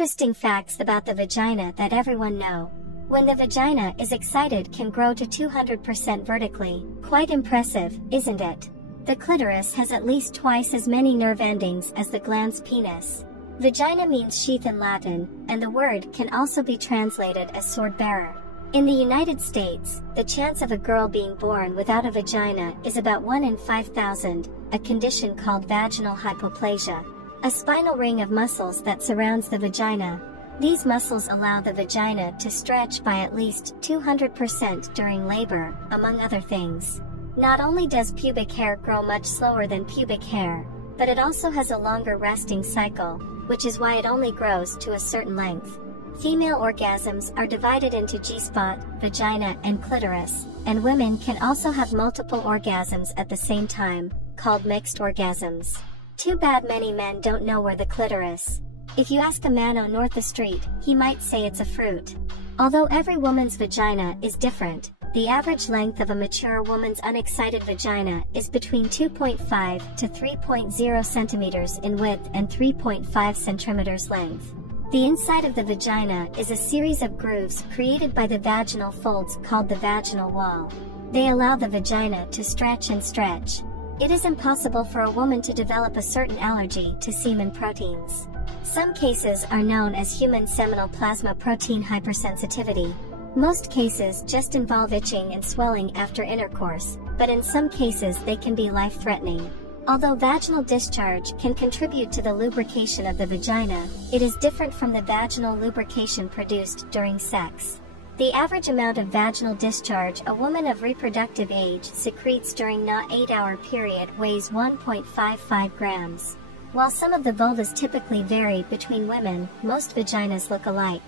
Interesting facts about the vagina that everyone know. When the vagina is excited, can grow to 200% vertically. Quite impressive, isn't it? The clitoris has at least twice as many nerve endings as the glans penis. Vagina means sheath in Latin, and the word can also be translated as sword bearer. In the United States, the chance of a girl being born without a vagina is about 1 in 5,000, a condition called vaginal hypoplasia, a spinal ring of muscles that surrounds the vagina. These muscles allow the vagina to stretch by at least 200% during labor, among other things. Not only does pubic hair grow much slower than pubic hair, but it also has a longer resting cycle, which is why it only grows to a certain length. Female orgasms are divided into G-spot, vagina, and clitoris, and women can also have multiple orgasms at the same time, called mixed orgasms. Too bad many men don't know where the clitoris. If you ask a man on North the street, he might say it's a fruit. Although every woman's vagina is different, the average length of a mature woman's unexcited vagina is between 2.5 to 3.0 centimeters in width and 3.5 centimeters length. The inside of the vagina is a series of grooves created by the vaginal folds called the vaginal wall. They allow the vagina to stretch and stretch. It is impossible for a woman to develop a certain allergy to semen proteins. Some cases are known as human seminal plasma protein hypersensitivity. Most cases just involve itching and swelling after intercourse, but in some cases they can be life-threatening. Although vaginal discharge can contribute to the lubrication of the vagina, it is different from the vaginal lubrication produced during sex. The average amount of vaginal discharge a woman of reproductive age secretes during an 8-hour period weighs 1.55 grams. While some of the vulvas typically vary between women, most vaginas look alike.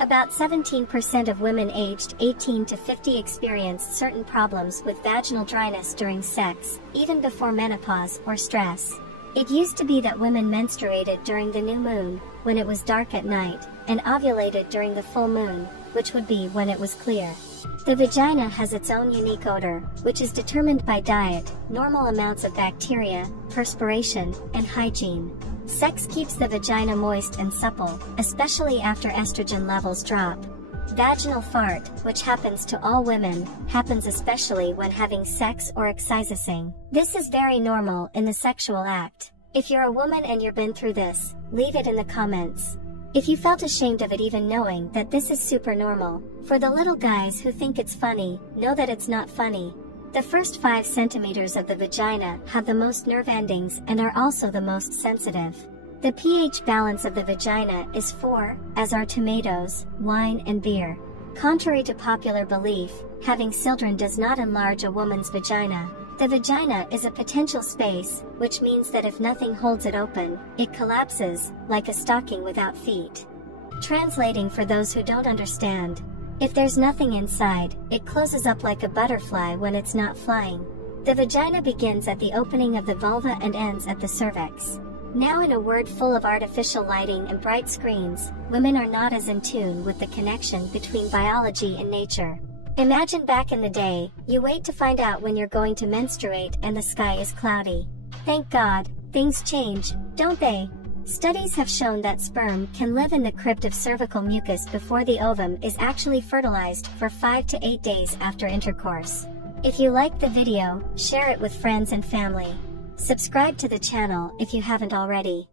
About 17% of women aged 18 to 50 experience certain problems with vaginal dryness during sex, even before menopause or stress. It used to be that women menstruated during the new moon, when it was dark at night, and ovulated during the full moon, which would be when it was clear. The vagina has its own unique odor, which is determined by diet, normal amounts of bacteria, perspiration, and hygiene. Sex keeps the vagina moist and supple, especially after estrogen levels drop. Vaginal fart, which happens to all women, happens especially when having sex or excising. This is very normal in the sexual act. If you're a woman and you've been through this, leave it in the comments. If you felt ashamed of it even knowing that this is super normal, for the little guys who think it's funny, know that it's not funny. The first 5 centimeters of the vagina have the most nerve endings and are also the most sensitive. The pH balance of the vagina is 4, as are tomatoes, wine, and beer. Contrary to popular belief, having children does not enlarge a woman's vagina. The vagina is a potential space, which means that if nothing holds it open, it collapses, like a stocking without feet. Translating for those who don't understand. If there's nothing inside, it closes up like a butterfly when it's not flying. The vagina begins at the opening of the vulva and ends at the cervix. Now, in a world full of artificial lighting and bright screens, women are not as in tune with the connection between biology and nature. Imagine back in the day, you wait to find out when you're going to menstruate and the sky is cloudy. Thank God, things change, don't they? Studies have shown that sperm can live in the crypt of cervical mucus before the ovum is actually fertilized for 5 to 8 days after intercourse. If you liked the video, share it with friends and family. Subscribe to the channel if you haven't already.